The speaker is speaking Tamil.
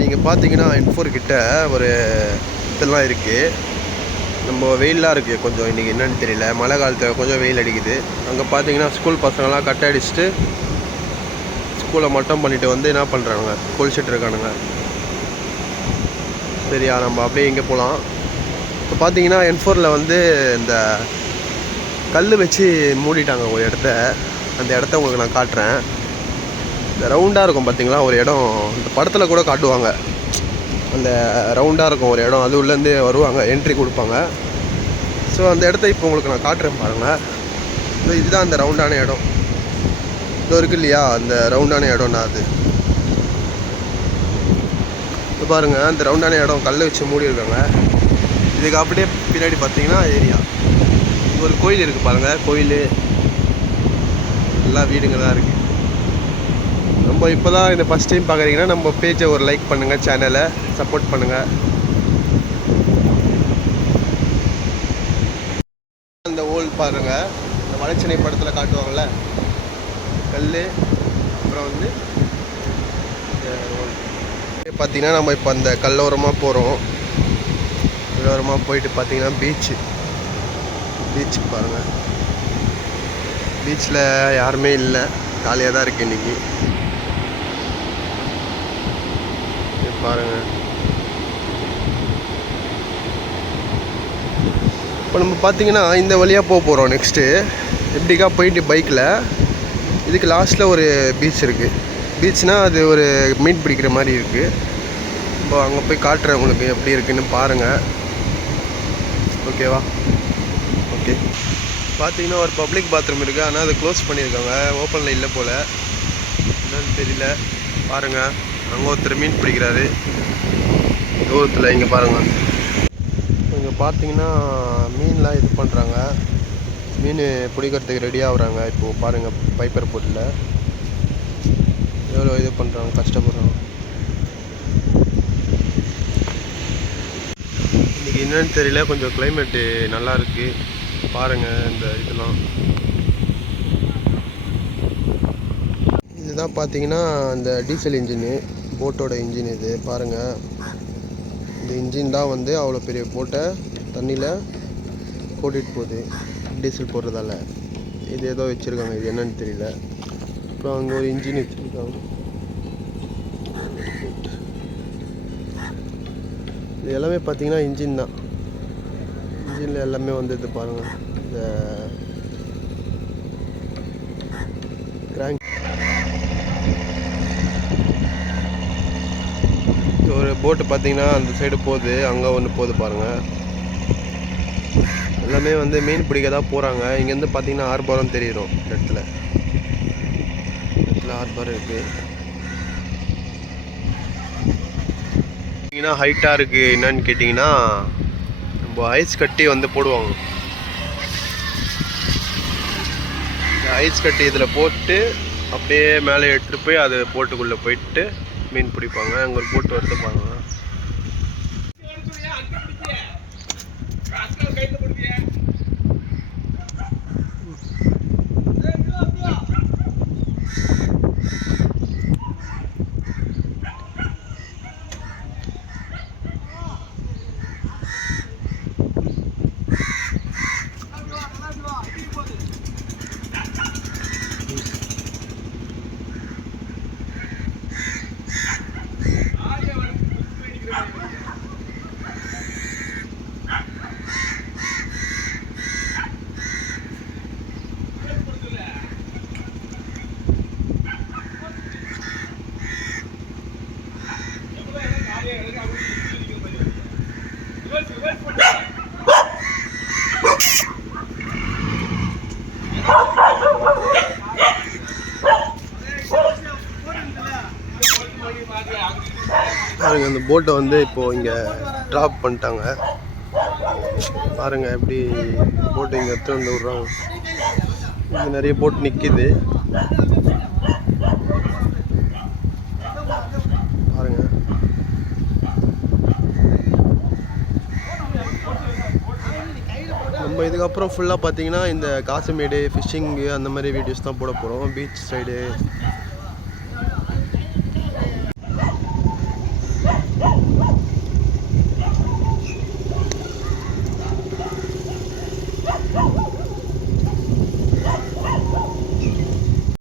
நீங்கள் பார்த்தீங்கன்னா N4 கிட்ட ஒரு இதெல்லாம் இருக்குது. நம்ம வெயிலாக இருக்குது கொஞ்சம் இன்றைக்கி என்னென்னு தெரியல. மழை காலத்தில் கொஞ்சம் வெயில் அடிக்குது. அங்கே பார்த்தீங்கன்னா ஸ்கூல் பசங்களாம் கட்டை அடிச்சுட்டு ஸ்கூலை மட்டம் பண்ணிவிட்டு வந்து என்ன பண்ணுறாங்க, குளிச்சுட்டு இருக்கானுங்க. சரியா, நம்ம அப்படியே இங்கே போகலாம். இப்போ பார்த்தீங்கன்னா N4 வந்து இந்த கல் வச்சு மூடிட்டாங்க ஒரு இடத்த. அந்த இடத்த உங்களுக்கு நான் காட்டுறேன். இந்த ரவுண்டாக இருக்கும் பார்த்தீங்களா ஒரு இடம், இந்த படத்தில் கூட காட்டுவாங்க. அந்த ரவுண்டாக இருக்கும் ஒரு இடம், அது உள்ளேருந்து வருவாங்க, என்ட்ரி கொடுப்பாங்க. ஸோ அந்த இடத்த இப்போ உங்களுக்கு நான் காட்டுறேன் பாருங்கள். ஸோ இதுதான் அந்த ரவுண்டான இடம். இது இருக்குது இல்லையா, அந்த ரவுண்டான இடம்னா அது. இப்போ பாருங்கள், அந்த ரவுண்டான இடம் கல் வச்சு மூடி இருக்காங்க. இதுக்கு அப்படியே பின்னாடி பார்த்தீங்கன்னா ஏரியா, ஒரு கோயில் இருக்குது பாருங்கள். கோயில் எல்லாம் வீடுங்க தான் இருக்குது. நம்ம இப்போ தான் இந்த ஃபஸ்ட் டைம் பார்க்குறீங்கன்னா நம்ம பேஜை ஒரு லைக் பண்ணுங்கள், சேனலை சப்போர்ட் பண்ணுங்கள். அந்த ஓல் பாருங்கள், இந்த வடச்சென்னை படத்தில் காட்டுவாங்கள்ல கல். அப்புறம் வந்து பார்த்திங்கன்னா நம்ம இப்போ அந்த கல்லோரமாக போகிறோம். கல்லோரமாக போயிட்டு பார்த்திங்கன்னா பீச்சுக்கு பாருங்கள். பீச்சில் யாருமே இல்லை, காலியாக தான் இருக்குது இன்றைக்கி. பாருங்கள், இப்போ நம்ம பார்த்திங்கன்னா இந்த வழியாக போகிறோம். நெக்ஸ்ட்டு எப்படிக்கா போயிட்டு பைக்கில் இதுக்கு லாஸ்ட்டில் ஒரு பீச் இருக்குது. பீச்னால் அது ஒரு மீன் பிடிக்கிற மாதிரி இருக்குது. இப்போ அங்கே போய் காட்டுறேன் உங்களுக்கு எப்படி இருக்குன்னு பாருங்கள். ஓகேவா? ஓகே. பார்த்தீங்கன்னா ஒரு பப்ளிக் பாத்ரூம் இருக்குது, ஆனால் அதை க்ளோஸ் பண்ணியிருக்காங்க. ஓப்பனில் இல்லை போல், என்னன்னு தெரியல. பாருங்கள், அங்கே ஒருத்தர் மீன் பிடிக்கிறாரு தூரத்தில். இங்கே பாருங்கள், இங்கே பார்த்தீங்கன்னா மீன்லாம் இது பண்ணுறாங்க. மீன் பிடிக்கிறதுக்கு ரெடி ஆகுறாங்க. இப்போது பாருங்கள், பைப்பர் போட்டில் எவ்வளோ இது பண்ணுறாங்க, கஷ்டப்படுறாங்க. இன்றைக்கி என்னன்னு தெரியல, கொஞ்சம் கிளைமேட்டு நல்லா இருக்குது. பாருங்கள், இந்த இதெல்லாம் இதுதான் பார்த்தீங்கன்னா இந்த டீசல் இன்ஜினு, போட்டோட இன்ஜின். இது பாருங்கள், இந்த இன்ஜின் தான் வந்து அவ்வளோ பெரிய போட்டை தண்ணியில் கூட்டிகிட்டு போகுது டீசல் போடுறதால. இது ஏதோ வச்சுருக்காங்க, இது என்னன்னு தெரியல. அப்புறம் அங்கே ஒரு இன்ஜின் வச்சுருக்காங்க. இது எல்லாமே பார்த்தீங்கன்னா இன்ஜின் தான். இன்ஜினில் எல்லாமே வந்துடுது பாருங்கள். இந்த கிராங்க் ஒரு போட்டு பார்த்தீங்கன்னா அந்த சைடு போகுது, அங்கே ஒன்று போகுது பாருங்கள். எல்லாமே வந்து மீன் பிடிக்க தான் போகிறாங்க. இங்கேருந்து பார்த்தீங்கன்னா ஆர்பாரம் தெரியும். இந்த இடத்துல ஆர்பாரம் இருக்குது. பார்த்தீங்கன்னா ஹைட்டாக இருக்குது. என்னன்னு கேட்டிங்கன்னா நம்ம ஐஸ் கட்டி வந்து போடுவாங்க. ஐஸ் கட்டி இதில் போட்டு அப்படியே மேலே எடுத்துகிட்டு போய் அது போட்டுக்குள்ளே போயிட்டு மீன் பிடிப்பாங்க. அங்கே ஒரு போட்டு வருது பாருங்க. பாருங்கள், அந்த போட்டை வந்து இப்போது இங்கே ட்ராப் பண்ணிட்டாங்க. பாருங்கள் எப்படி போட்டு இங்கே எடுத்து வந்து விட்றாங்க. இங்கே நிறைய போட் நிற்கிது பாருங்கள். நம்ம இதுக்கப்புறம் ஃபுல்லாக பார்த்தீங்கன்னா இந்த காசிமேடு ஃபிஷ்ஷிங்கு அந்த மாதிரி வீடியோஸ் தான் போட போகிறோம். Beach side